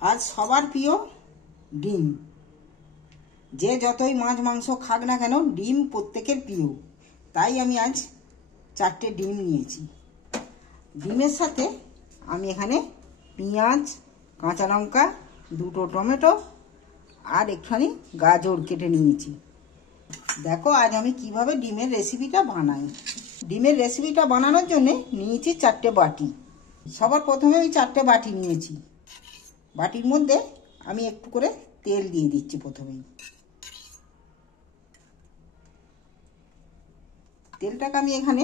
আজ সবার প্রিয় ডিম। যে যতই মাছ মাংস খাক না কেন ডিম প্রত্যেকের প্রিয়। তাই আমি আজ 4টে ডিম নিয়েছি। ডিমের সাথে আমি এখানে পেঁয়াজ, কাঁচা লঙ্কা, 2টো টমেটো আর একটুখানি গাজর কেটে নিয়েছি। দেখো আজ আমি কিভাবে ডিমের রেসিপিটা বানাই। ডিমের রেসিপিটা বানানোর জন্য নিয়েছি 4টে বাটি। সবার প্রথমে আমি 4টে বাটি নিয়েছি। বাটির মধ্যে আমি একটু করে তেল দিয়ে দিচ্ছি। প্রথমেই তেলটাকে আমি এখানে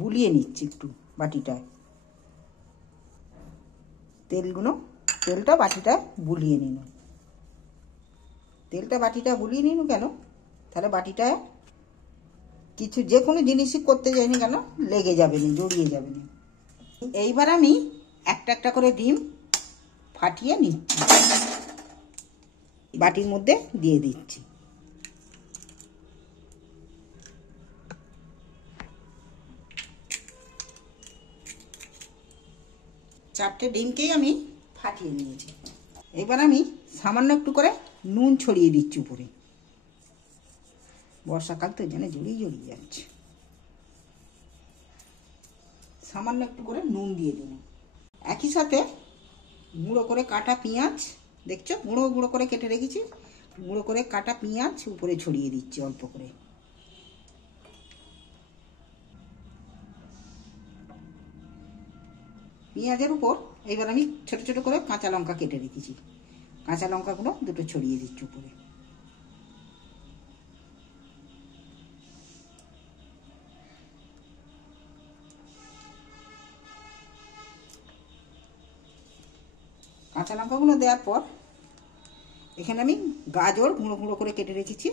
বুলিয়ে নিচ্ছি একটু বাটিটায়। তেলটা বাটিটায় বুলিয়ে নিন। তেলটা বাটিটা বুলিয়ে নিন কেন, তাহলে বাটিটায় কিছু যে কোনো জিনিসই করতে যাইনি কেন লেগে যাবে না, জড়িয়ে যাবে না। এইবার আমি একটা একটা করে ডিম ফাটিয়ে নিচ্ছি, বাটির মধ্যে দিয়ে দিচ্ছি। চারটে ডিমকেই আমি ফাটিয়ে নিয়েছি। এবার আমি সামান্য একটু করে নুন ছড়িয়ে দিচ্ছি উপরে। বর্ষাকাল তো যেন জড়িয়ে জড়িয়ে যাচ্ছে। সামান্য একটু করে নুন দিয়ে দিন। একই সাথে গুঁড়ো করে কাটা পেঁয়াজ, দেখছো গুঁড়ো গুঁড়ো করে কেটে রেখেছি, গুঁড়ো করে কাটা পেঁয়াজ উপরে ছড়িয়ে দিচ্ছি অল্প করে। পেঁয়াজের উপর এবার আমি ছোট ছোট করে কাঁচা লঙ্কা কেটে রেখেছি, কাঁচা লঙ্কাগুলো 2টো ছড়িয়ে দিচ্ছি উপরে। কাঁচা লঙ্কাগুলো দেওয়ার পর এখানে আমি গাজর গুঁড়ো গুঁড়ো করে কেটে রেখেছি,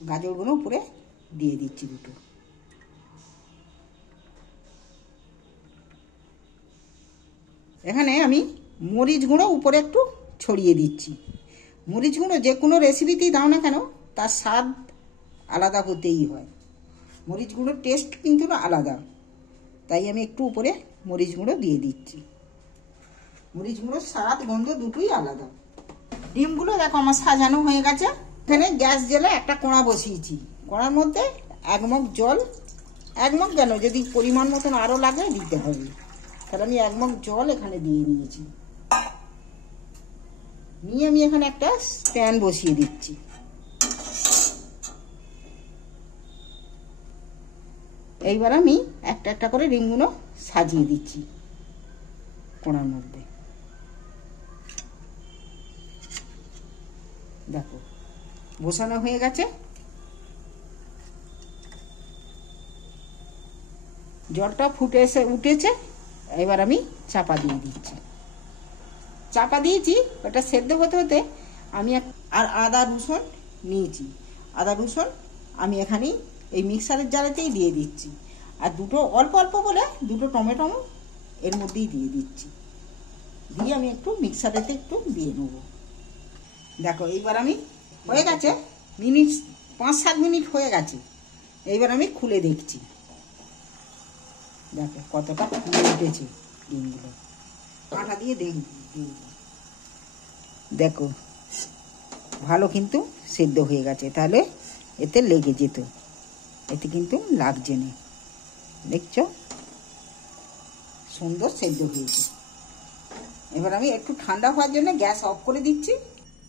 গাজরগুলো উপরে দিয়ে দিচ্ছি 2টো। এখানে আমি মরিচ গুঁড়ো উপরে একটু ছড়িয়ে দিচ্ছি। মরিচ গুঁড়ো যে কোনো রেসিপিতেই দাও না কেন তার স্বাদ আলাদা হতেই হয়। মরিচ গুঁড়োর টেস্ট কিন্তু আলাদা, তাই আমি একটু উপরে মরিচ গুঁড়ো দিয়ে দিচ্ছি। মরিচ গুঁড়োর স্বাদ গন্ধ দুটোই আলাদা। ডিমগুলো দেখো আমার সাজানো হয়ে গেছে। এখানে গ্যাস জ্বেলে একটা কড়া বসিয়েছি। কড়ার মধ্যে 1 মগ জল, 1 মগ কেন, যদি পরিমাণ মতন আরও লাগে দিতে হবে, তাহলে আমি 1 মগ জল এখানে দিয়ে নিয়েছি। নিয়ে আমি এখানে একটা স্ট্যান্ড বসিয়ে দিচ্ছি। এইবার আমি একটা একটা করে ডিমগুলো সাজিয়ে দিচ্ছি কড়ার মধ্যে। দেখো বসানো হয়ে গেছে। জলটা ফুটে এসে উঠেছে। এবার আমি চাপা দিয়ে দিচ্ছি। চাপা দিয়েছি, ওটা সেদ্ধ হতে হতে আমি আর আদা রসুন নিয়েছি। আদা রসুন আমি এখানেই এই মিক্সারের জারেতেই দিয়ে দিচ্ছি। আর 2টো অল্প অল্প বলে 2টো টমেটো এর মধ্যেই দিয়ে দিচ্ছি। দিয়ে আমি একটু মিক্সারেতে একটু দিয়ে নেবো। দেখো এইবার আমি হয়ে গেছে, 5-7 মিনিট হয়ে গেছে। এইবার আমি খুলে দেখছি। দেখো কতটা ফুলে উঠেছে ডিমগুলো। কাঁটা দিয়ে দেখো ভালো কিন্তু সেদ্ধ হয়ে গেছে, তাহলে এতে লেগে যেত, এতে কিন্তু লাগছে না। দেখছো সুন্দর সেদ্ধ হয়েছে। এবার আমি একটু ঠান্ডা হওয়ার জন্য গ্যাস অফ করে দিচ্ছি।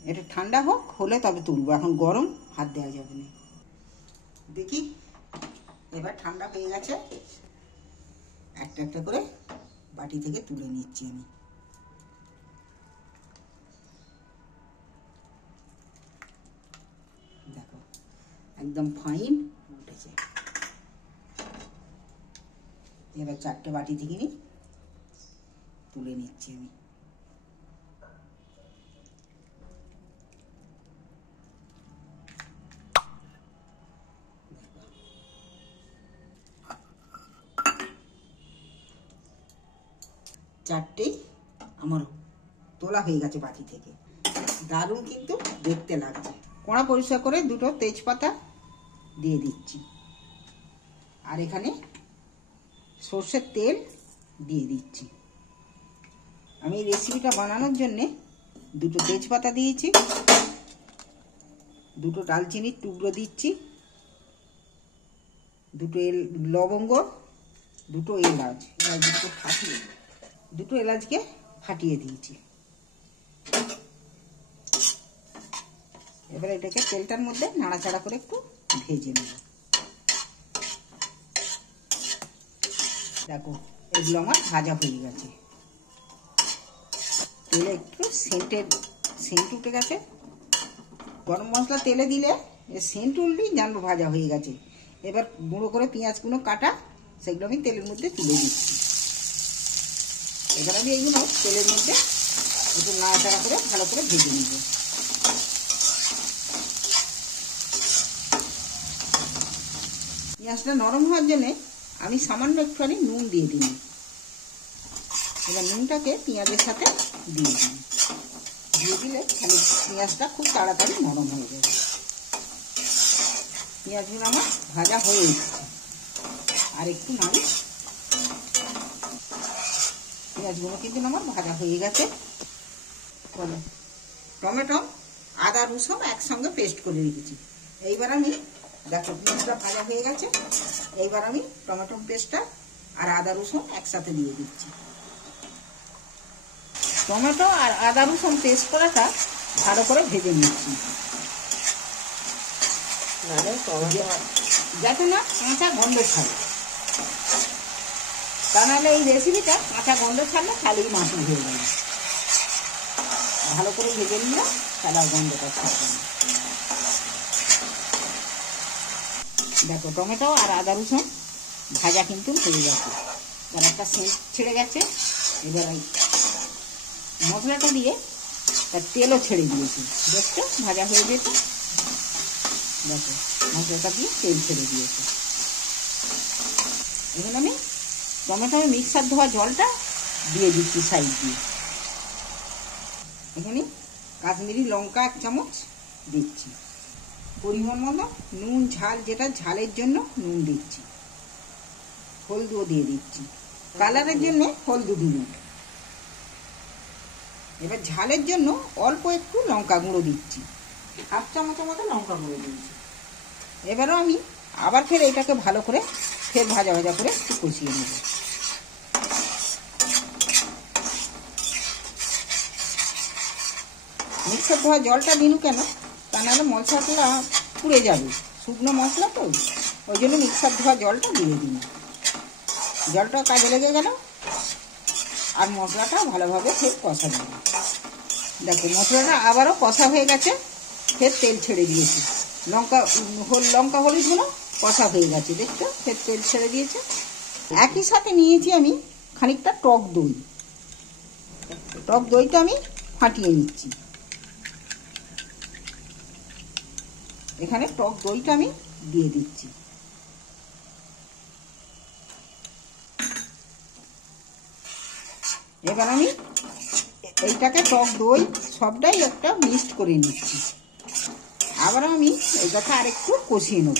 এটা ঠান্ডা হোক, হলে তবে তুলবো, এখন গরম হাত দেওয়া যাবে না। দেখি এবার ঠান্ডা হয়ে গেছে। একটা একটা করে বাটি থেকে তুলে নিচ্ছি আমি। দেখো একদম ফাইন উঠেছে। এবার 4টে বাটি থেকে তুলে নিচ্ছি আমি। চারটেই আমার তোলা হয়ে গেছে বাটি থেকে। দারুণ কিন্তু দেখতে লাগছে। কড়া পরিষ্কার করে 2টো তেজপাতা দিয়ে দিচ্ছি। আর এখানে সর্ষের তেল দিয়ে দিচ্ছি। আমি এই রেসিপিটা বানানোর জন্যে দুটো তেজপাতা দিয়েছি, দুটো দালচিনির টুকরো দিচ্ছি, দুটো লবঙ্গ, দুটো এলাচ, দুটো এলাচকে ফাটিয়ে দিয়েছি। এবার এটাকে তেলটার মধ্যে নাড়াচাড়া করে একটু ভেজে নেব। দেখো এগুলো আমার ভাজা হয়ে গেছে, তেলে একটু সেন্ট উঠে গেছে। গরম মশলা তেলে দিলে সেন্ট উঠলেই জানবো ভাজা হয়ে গেছে। এবার গুঁড়ো করে পেঁয়াজগুলো কাটা সেগুলো আমি তেলের মধ্যে তুলে দিচ্ছি। এবার আমি এইগুলো তেলের মধ্যে একটু নাড়াচাড়া করে ভালো করে ভেজে নেব। পেঁয়াজটা নরম হওয়ার জন্যে আমি সামান্য একটুখানি নুন দিয়ে দিই। এবার নুনটাকে পেঁয়াজের সাথে দিয়ে দিই, দিয়ে দিলে খালি পেঁয়াজটা খুব তাড়াতাড়ি নরম হয়ে যাবে। পেঁয়াজগুলো আমার ভাজা হয়ে এসেছে, আর একটু নাড়ি। পেঁয়াজগুলো কিন্তু আমার ভাজা হয়ে গেছে। টমেটো আদা রসুন একসঙ্গে পেস্ট করে রেখেছি। এইবার আমি দেখো পেঁয়াজটা ভাজা হয়ে গেছে, এইবার আমি টমেটো পেস্টটা আর আদা রসুন একসাথে দিয়ে দিচ্ছি। টমেটো আর আদা রসুন পেস্ট করাটা ভালো করে ভেজে নিচ্ছি, যাতে না কাঁচা গন্ধ ছাড়ে। তা নাহলে এই রেসিপিটা কাঁচা গন্ধ ছাড়লে খালি মাটি হয়ে যাবে। ভালো করে ভেজে নিলে তাহলে আর গন্ধটা ছাড়বে না। দেখো টমেটো আর আদা রসুন ভাজা কিন্তু হয়ে গেছে, তার একটা সেন্ট ছেড়ে গেছে। এবার মশলাটা দিয়ে তার তেলও ছেড়ে দিয়েছে, দেখছো ভাজা হয়ে যেত। দেখো মশলাটা দিয়ে তেল ছেড়ে দিয়েছে। এখন আমি টমেটো মিক্সার ধোয়া জলটা দিয়ে দিচ্ছি সাইড দিয়ে। এখানে কাশ্মীরি লঙ্কা 1 চামচ দিচ্ছি, পরিমাণ মতো নুন ঝাল, যেটা ঝালের জন্য নুন দিচ্ছি, হলদিও দিয়ে দিচ্ছি, কালারের জন্য হলদি দিলাম। এবার ঝালের জন্য অল্প একটু লঙ্কা গুঁড়ো দিচ্ছি, 1/2 চামচের মতো লঙ্কা গুঁড়ো দিচ্ছি। এবারও আমি আবার ফের এটাকে ভালো করে ফের ভাজা ভাজা করে একটু কষিয়ে নেব। মিক্সার ধোয়া জলটা দিন কেন, তা নাহলে মশলাটা পুড়ে যাবে, শুকনো মশলা তো, ওই জন্য মিক্সার ধোয়া জলটা দিয়ে দিন। জলটা কাজে লেগে গেল আর মশলাটা ভালোভাবে ফের কষা যাবে। দেখো মশলাটা আবারও কষা হয়ে গেছে, ফের তেল ছেড়ে দিয়েছি। লঙ্কা হলুদগুলো কষা হয়ে গেছে, দেখছো ফের তেল ছেড়ে দিয়েছে। একই সাথে নিয়েছি আমি খানিকটা টক দই। টক দইটা আমি ফাটিয়ে নিচ্ছি। এখানে টক দইটা আমি দিয়ে দিচ্ছি। এবার আমি এইটাকে টক দই সবটাই একটা মিক্সড করে নিচ্ছি। আবার আমি এইটাকে আরেকটু কষিয়ে নেব।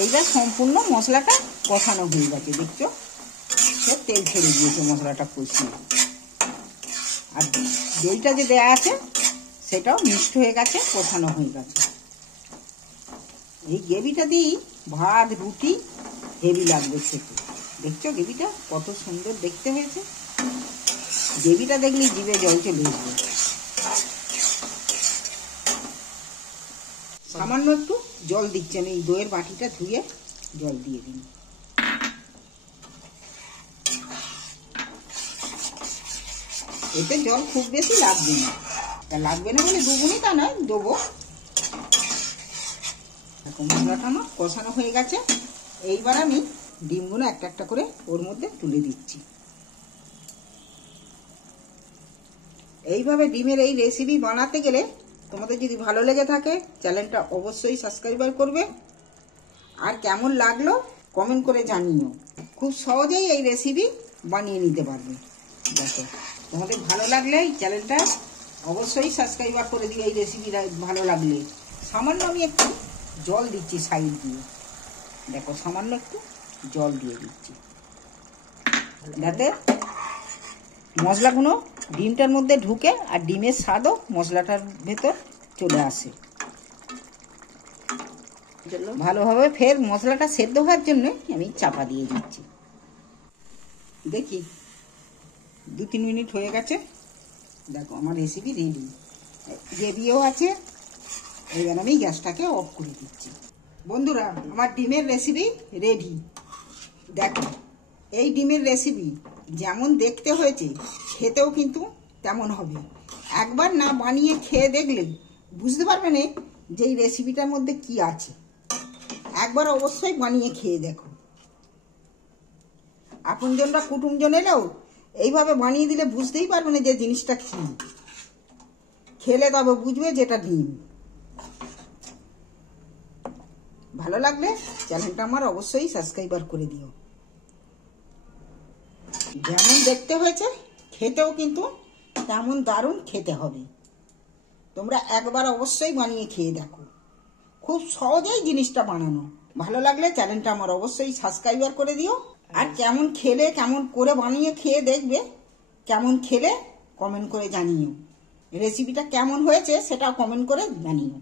এইবার সম্পূর্ণ মশলাটা কষানো হয়ে গেছে, দেখছো সে তেল ছেড়ে দিয়েছে মশলাটা কষিয়ে। আর দইটা যে দেয়া আছে সেটাও মিক্সড হয়ে গেছে, কষানো হয়ে গেছে। এই গ্রেভিটা দিয়েই ভাত রুটি হেভি লাগবে খেতে। দেখছো গ্রেভিটা কত সুন্দর দেখতে হয়েছে, গ্রেভিটা দেখলেই জিভে জল চলে আসবে। সামান্য একটু জল দিচ্ছি আমি, এই দইয়ের বাটিটা ধুয়ে জল দিয়ে দিন। এতে জল খুব বেশি লাগবে না, তা লাগবে না বলে দুগুনি তা নয়, দেবো। এখন মশলাটা আমার কষানো হয়ে গেছে। এইবার আমি ডিমগুলো একটা একটা করে ওর মধ্যে তুলে দিচ্ছি। এইভাবে ডিমের এই রেসিপি বানাতে গেলে তোমাদের যদি ভালো লেগে থাকে চ্যানেলটা অবশ্যই সাবস্ক্রাইব করবে, আর কেমন লাগলো কমেন্ট করে জানিও। খুব সহজেই এই রেসিপি বানিয়ে নিতে পারবে। দেখো তোমাদের ভালো লাগলে এই চ্যানেলটা অবশ্যই সাবস্ক্রাইব করে দিও। এই রেসিপিটা ভালো লাগলে সামান্য আমি একটু জল দিচ্ছি সাইড দিয়ে, দেখো সামান্য একটু জল দিয়ে দিচ্ছি। যাতে মশলাগুলো ডিমটার মধ্যে ঢুকে আর ডিমের স্বাদও মশলাটার ভেতর চলে আসে। ভালোভাবে ফের মশলাটা সেদ্ধ হওয়ার জন্য আমি চাপা দিয়ে দিচ্ছি। দেখি 2-3 মিনিট হয়ে গেছে। দেখো আমার রেসিপি রেডি, গ্রেভিও আছে। এবার আমি গ্যাসটাকে অফ করে দিচ্ছি। বন্ধুরা, আমার ডিমের রেসিপি রেডি। দেখো, এই ডিমের রেসিপি যেমন দেখতে হয়েছে খেতেও কিন্তু তেমন হবে। একবার না বানিয়ে খেয়ে দেখলে বুঝতে পারবে না যে এই রেসিপিটার মধ্যে কি আছে। একবার অবশ্যই বানিয়ে খেয়ে দেখো। আপনজনরা কুটুমজন এলেও এইভাবে বানিয়ে দিলে বুঝতেই পারবে না যে জিনিসটা কি। খেলে তবে বুঝবে যেটা ডিম। ভালো লাগলে চ্যানেলটা আমার অবশ্যই সাবস্ক্রাইবার করে দিও। যেমন দেখতে হয়েছে খেতেও কিন্তু তেমন দারুণ খেতে হবে। তোমরা একবার অবশ্যই বানিয়ে খেয়ে দেখো। খুব সহজেই জিনিসটা বানানো। ভালো লাগলে চ্যানেলটা আমার অবশ্যই সাবস্ক্রাইবার করে দিও। আর কেমন খেলে, কেমন করে বানিয়ে খেয়ে দেখবে, কেমন খেলে কমেন্ট করে জানিও। রেসিপিটা কেমন হয়েছে সেটাও কমেন্ট করে জানিও।